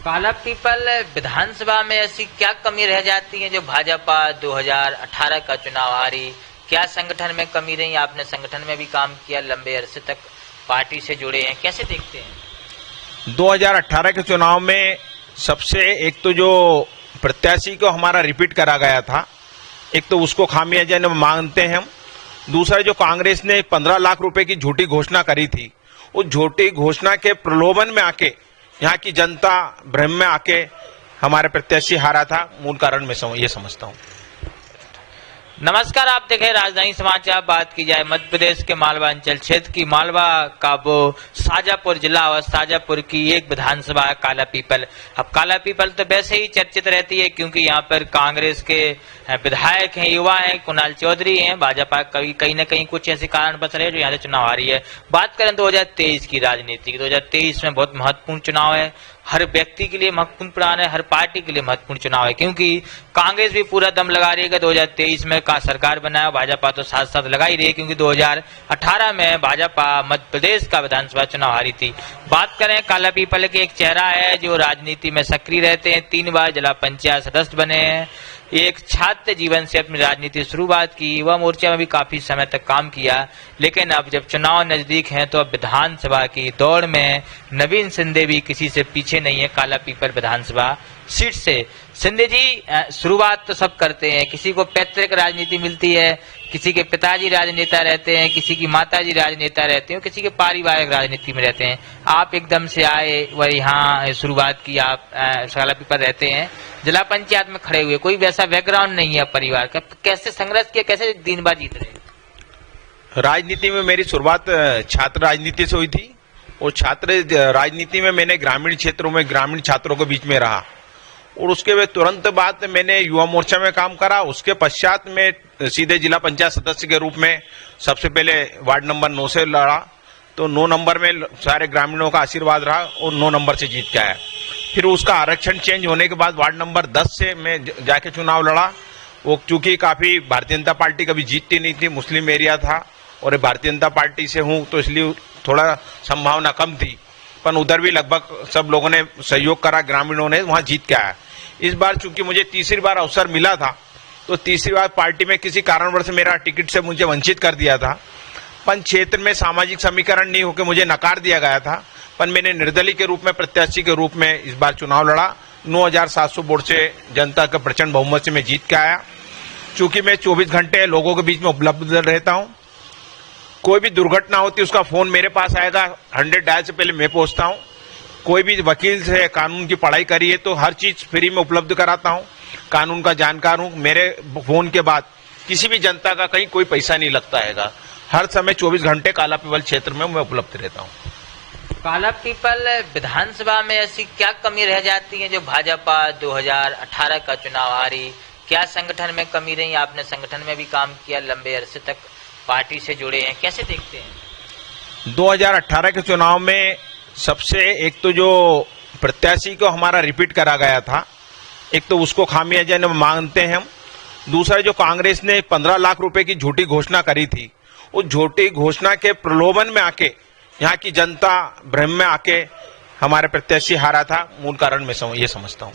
काला पीपल विधानसभा में ऐसी क्या कमी रह जाती है जो भाजपा 2018 का चुनाव हारी? क्या संगठन में कमी रही? आपने संगठन में भी काम किया, लंबे अरसे तक पार्टी से जुड़े हैं, कैसे देखते हैं? 2018 के चुनाव में सबसे एक तो जो प्रत्याशी को हमारा रिपीट करा गया था, एक तो उसको खामियाजा मानते हैं हम। दूसरा, जो कांग्रेस ने 15 लाख रुपए की झूठी घोषणा करी थी, उस झूठी घोषणा के प्रलोभन में आके यहाँ की जनता भ्रम में आके हमारे प्रत्याशी हारा था। मूल कारण मैं ये समझता हूँ। नमस्कार, आप देखें राजधानी समाचार। बात की जाए मध्य प्रदेश के मालवा अंचल क्षेत्र की, मालवा का वो शाजापुर जिला और शाजापुर की एक विधानसभा है काला पीपल। अब काला पीपल तो वैसे ही चर्चित रहती है क्योंकि यहाँ पर कांग्रेस के विधायक हैं, युवा हैं, कुणाल चौधरी हैं। भाजपा कहीं न कहीं कुछ ऐसे कारण बस रहे जो यहाँ से चुनाव हारी है। बात करें 2023 की राजनीति की, 2023 में बहुत महत्वपूर्ण चुनाव है, हर व्यक्ति के लिए महत्वपूर्ण चुनाव है, हर पार्टी के लिए महत्वपूर्ण चुनाव है, क्योंकि कांग्रेस भी पूरा दम लगा रही है कि 2023 में का सरकार बनाया। भाजपा तो साथ साथ लगा ही रही है क्योंकि 2018 में भाजपा मध्य प्रदेश का विधानसभा चुनाव हारी थी। बात करें काला पीपल के, एक चेहरा है जो राजनीति में सक्रिय रहते हैं, 3 बार जिला पंचायत सदस्य बने हैं, एक छात्र जीवन से अपनी राजनीति शुरुआत की, युवा मोर्चा में भी काफी समय तक काम किया। लेकिन अब जब चुनाव नजदीक हैं तो अब विधानसभा की दौड़ में नवीन सिंधे भी किसी से पीछे नहीं है काला पीपल विधानसभा सीट से। सिंधे जी, शुरुआत तो सब करते हैं, किसी को पैतृक राजनीति मिलती है, किसी के पिताजी राजनेता रहते हैं, किसी की माताजी राजनेता रहते हैं, किसी के पारिवारिक राजनीति में रहते हैं। आप एकदम से आए वह यहाँ शुरुआत की, आप काला पीपल रहते हैं, जिला पंचायत में खड़े हुए, कोई वैसा बैकग्राउंड नहीं है परिवार का, कैसे संघर्ष किया, कैसे दिन बार जीत रहे? राजनीति में मेरी शुरुआत छात्र राजनीति से हुई थी और छात्र राजनीति में मैंने ग्रामीण क्षेत्रों में ग्रामीण छात्रों के बीच में रहा और उसके तुरंत बाद मैंने युवा मोर्चा में काम करा। उसके पश्चात में सीधे जिला पंचायत सदस्य के रूप में सबसे पहले वार्ड नंबर 9 से लड़ा, तो 9 नंबर में सारे ग्रामीणों का आशीर्वाद रहा और 9 नंबर से जीत के आया। फिर उसका आरक्षण चेंज होने के बाद वार्ड नंबर 10 से मैं जाके चुनाव लड़ा। वो चूंकि काफी भारतीय जनता पार्टी कभी जीतती नहीं थी, मुस्लिम एरिया था और भारतीय जनता पार्टी से हूं तो इसलिए थोड़ा संभावना कम थी, पर उधर भी लगभग सब लोगों ने सहयोग करा, ग्रामीणों ने, वहां जीत के आया। इस बार चूंकि मुझे तीसरी बार अवसर मिला था तो तीसरी बार पार्टी में किसी कारणवश मेरा टिकट से मुझे वंचित कर दिया था। पर क्षेत्र में सामाजिक समीकरण नहीं होकर मुझे नकार दिया गया था, पर मैंने निर्दलीय के रूप में, प्रत्याशी के रूप में इस बार चुनाव लड़ा। 9,700 वोट से जनता के प्रचंड बहुमत से मैं जीत के आया। चूंकि मैं 24 घंटे लोगों के बीच में उपलब्ध रहता हूं, कोई भी दुर्घटना होती है उसका फोन मेरे पास आएगा, 100 डायल से पहले मैं पहुंचता हूं। कोई भी वकील से कानून की पढ़ाई करी है तो हर चीज फ्री में उपलब्ध कराता हूं, कानून का जानकार हूं। मेरे फोन के बाद किसी भी जनता का कहीं कोई पैसा नहीं लगता हैगा। हर समय 24 घंटे काला पीपल क्षेत्र में मैं उपलब्ध रहता हूं। काला पीपल विधानसभा में ऐसी क्या कमी रह जाती है जो भाजपा 2018 का चुनाव हारी? क्या संगठन में कमी रही? आपने संगठन में भी काम किया, लंबे अरसे तक पार्टी से जुड़े हैं, कैसे देखते हैं? 2018 के चुनाव में सबसे एक तो जो प्रत्याशी को हमारा रिपीट करा गया था, एक तो उसको खामियाजा मानते हैं हम। दूसरा, जो कांग्रेस ने 15 लाख रुपए की झूठी घोषणा करी थी, उस झूठी घोषणा के प्रलोभन में आके यहाँ की जनता भ्रम में आके हमारे प्रत्याशी हारा था। मूल कारण मैं ये समझता हूँ।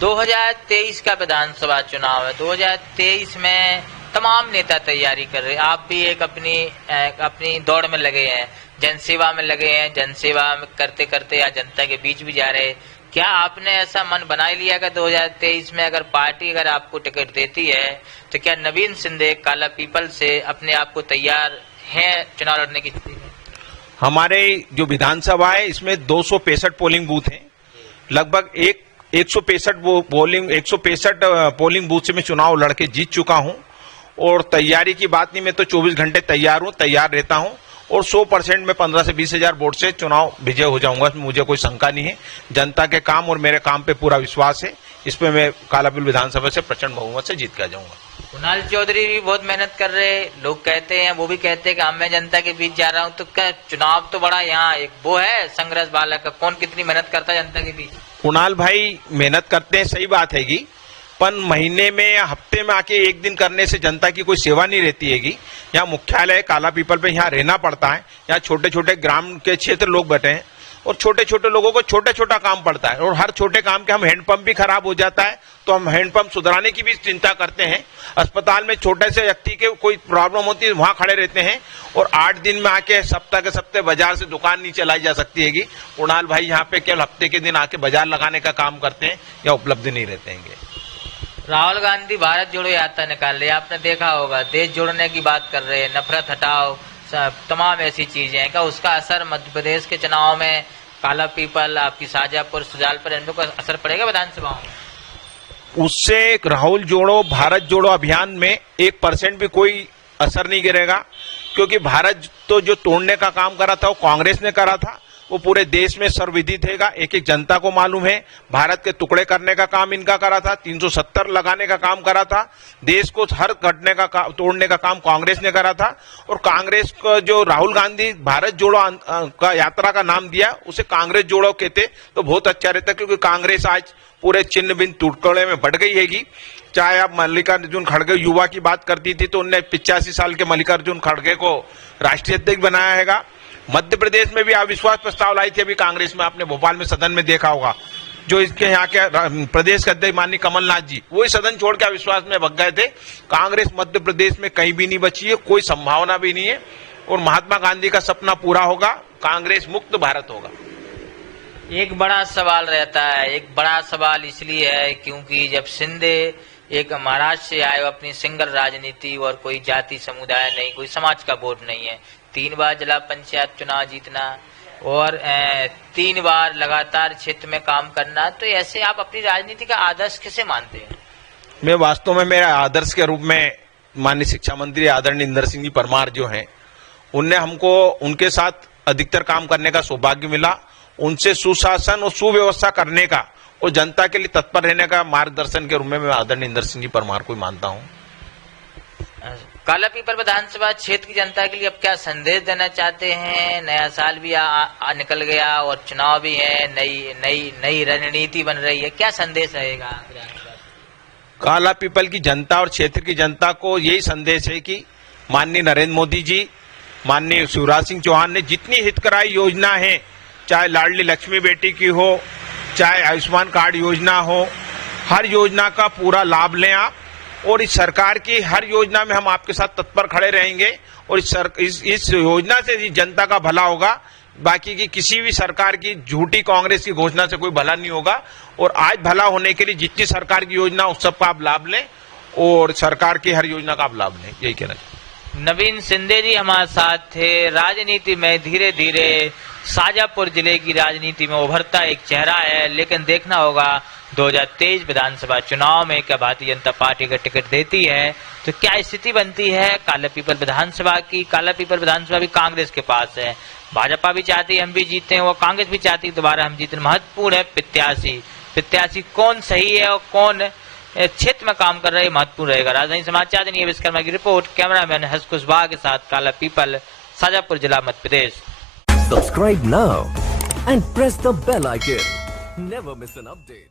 2023 का विधानसभा चुनाव है, 2023 में तमाम नेता तैयारी कर रहे हैं, आप भी एक अपनी दौड़ में लगे हैं, जनसेवा में लगे हैं, जनसेवा करते करते या जनता के बीच भी जा रहे हैं। क्या आपने ऐसा मन बना लिया कि 2023 में अगर पार्टी अगर आपको टिकट देती है तो क्या नवीन सिंधे काला पीपल से अपने आप को तैयार हैं चुनाव लड़ने की स्थिति में? हमारे जो विधानसभा है इसमें 265 पोलिंग बूथ हैं, लगभग 165 पोलिंग बूथ से मैं चुनाव लड़के जीत चुका हूं और तैयारी की बात नहीं, मैं तो 24 घंटे तैयार हूं, तैयार रहता हूं और 100% में 15 से 20 हजार वोट से चुनाव विजय हो जाऊंगा। मुझे कोई शंका नहीं है, जनता के काम और मेरे काम पे पूरा विश्वास है। इस पे मैं काला पीपल विधानसभा से प्रचंड बहुमत से जीत के आ जाऊंगा। कुणाल चौधरी भी बहुत मेहनत कर रहे, लोग कहते हैं, वो भी कहते हैं कि मैं जनता के बीच जा रहा हूं, तो क्या चुनाव तो बड़ा यहाँ एक वो है संघर्ष बालक का, कौन कितनी मेहनत करता है जनता के बीच? कुणाल भाई मेहनत करते हैं, सही बात हैगी, पर महीने में या हफ्ते में आके एक दिन करने से जनता की कोई सेवा नहीं रहती हैगी। यहाँ मुख्यालय काला पीपल पे यहाँ रहना पड़ता है, यहाँ छोटे छोटे ग्राम के क्षेत्र लोग बैठे हैं, और छोटे छोटे लोगों को छोटा छोटा काम पड़ता है, और हर छोटे काम के हम हैंडपंप भी खराब हो जाता है तो हम हैंडपंप सुधारने की भी चिंता करते हैं। अस्पताल में छोटे से व्यक्ति के कोई प्रॉब्लम होती है वहां खड़े रहते हैं, और 8 दिन में आके सप्ताह के सप्ताह बाजार से दुकान नहीं चलाई जा सकती है। कुणाल भाई यहाँ पे केवल हफ्ते के दिन आके बाजार लगाने का काम करते हैं या उपलब्ध नहीं रहते हैं। राहुल गांधी भारत जोड़ो यात्रा निकाल रहे, आपने देखा होगा, देश जोड़ने की बात कर रहे हैं, नफरत हटाओ, तमाम ऐसी चीजें हैं। क्या उसका असर मध्य प्रदेश के चुनाव में काला पीपल, आपकी शाजापुर, सुजालपुर, इनमें कोई असर पड़ेगा विधानसभा में? उससे राहुल जोड़ो भारत जोड़ो अभियान में 1% भी कोई असर नहीं गिरेगा, क्योंकि भारत तो जो तोड़ने का काम करा था वो कांग्रेस ने करा था, वो पूरे देश में सर्वविदित है, एक एक जनता को मालूम है। भारत के टुकड़े करने का काम इनका करा था, 370 लगाने का काम करा था, देश को हर घटने का तोड़ने का काम कांग्रेस ने करा था। और कांग्रेस को जो राहुल गांधी भारत जोड़ो का यात्रा का नाम दिया उसे कांग्रेस जोड़ो कहते तो बहुत अच्छा रहता, क्योंकि कांग्रेस आज पूरे चिन्ह बिन टुकड़े में बढ़ गई हैगी। चाहे आप मल्लिकार्जुन खड़गे युवा की बात करती थी तो उनने 85 साल के मल्लिकार्जुन खड़गे को राष्ट्रीय अध्यक्ष बनाया हैगा। मध्य प्रदेश में भी अविश्वास प्रस्ताव लाई थी अभी कांग्रेस में, आपने भोपाल में सदन में देखा होगा, जो इसके यहाँ के प्रदेश के अध्यक्ष माननीय कमलनाथ जी वही सदन छोड़ के अविश्वास में भग गए थे। कांग्रेस मध्य प्रदेश में कहीं भी नहीं बची है, कोई संभावना भी नहीं है, और महात्मा गांधी का सपना पूरा होगा, कांग्रेस मुक्त भारत होगा। एक बड़ा सवाल रहता है, एक बड़ा सवाल इसलिए है क्योंकि जब शिंदे एक महाराष्ट्र से आए, अपनी सिंगल राजनीति और कोई जाति समुदाय नहीं, कोई समाज का वोट नहीं है, 3 बार जिला पंचायत चुनाव जीतना और 3 बार लगातार क्षेत्र में काम करना, तो ऐसे आप अपनी राजनीति का आदर्श किसे मानते हैं? मैं वास्तव में मेरा आदर्श के रूप में माननीय शिक्षा मंत्री आदरणीय इंदर सिंह जी परमार जो हैं, उनने हमको उनके साथ अधिकतर काम करने का सौभाग्य मिला। उनसे सुशासन और सुव्यवस्था करने का और जनता के लिए तत्पर रहने का मार्गदर्शन के रूप में मैं आदरणीय इंदर सिंह जी परमार को मानता हूं। काला पीपल विधानसभा क्षेत्र की जनता के लिए अब क्या संदेश देना चाहते हैं? नया साल भी निकल गया और चुनाव भी है, नई रणनीति बन रही है, क्या संदेश रहेगा? काला पीपल की जनता और क्षेत्र की जनता को यही संदेश है कि माननीय नरेंद्र मोदी जी, माननीय शिवराज सिंह चौहान ने जितनी हितग्राही योजना है, चाहे लाडली लक्ष्मी बेटी की हो, चाहे आयुष्मान कार्ड योजना हो, हर योजना का पूरा लाभ लें आप, और इस सरकार की हर योजना में हम आपके साथ तत्पर खड़े रहेंगे, और इस योजना से जनता का भला होगा। बाकी की किसी भी सरकार की झूठी कांग्रेस की घोषणा से कोई भला नहीं होगा, और आज भला होने के लिए जितनी सरकार की योजना उस सब का आप लाभ लें, और सरकार की हर योजना का आप लाभ लें, यही कहना चाहिए। नवीन शिंदे जी हमारे साथ थे। राजनीति में धीरे धीरे शाजापुर जिले की राजनीति में उभरता एक चेहरा है, लेकिन देखना होगा 2023 विधानसभा चुनाव में क्या भारतीय जनता पार्टी का टिकट देती है तो क्या स्थिति बनती है काला पीपल विधानसभा की। काला पीपल विधानसभा भी कांग्रेस के पास है, भाजपा भी चाहती है हम भी जीते हैं, वो कांग्रेस भी चाहती है दोबारा हम जीते। महत्वपूर्ण है प्रत्याशी कौन सही है और कौन क्षेत्र में काम कर रहे हैं, महत्वपूर्ण रहेगा। राजधानी समाचार ने विश्वकर्मा की रिपोर्ट, कैमरामैन हर्ष कुशवाहा के साथ काला पीपल, शाजापुर जिला, Madhya Pradesh. Subscribe now and press the bell icon. Never miss an update.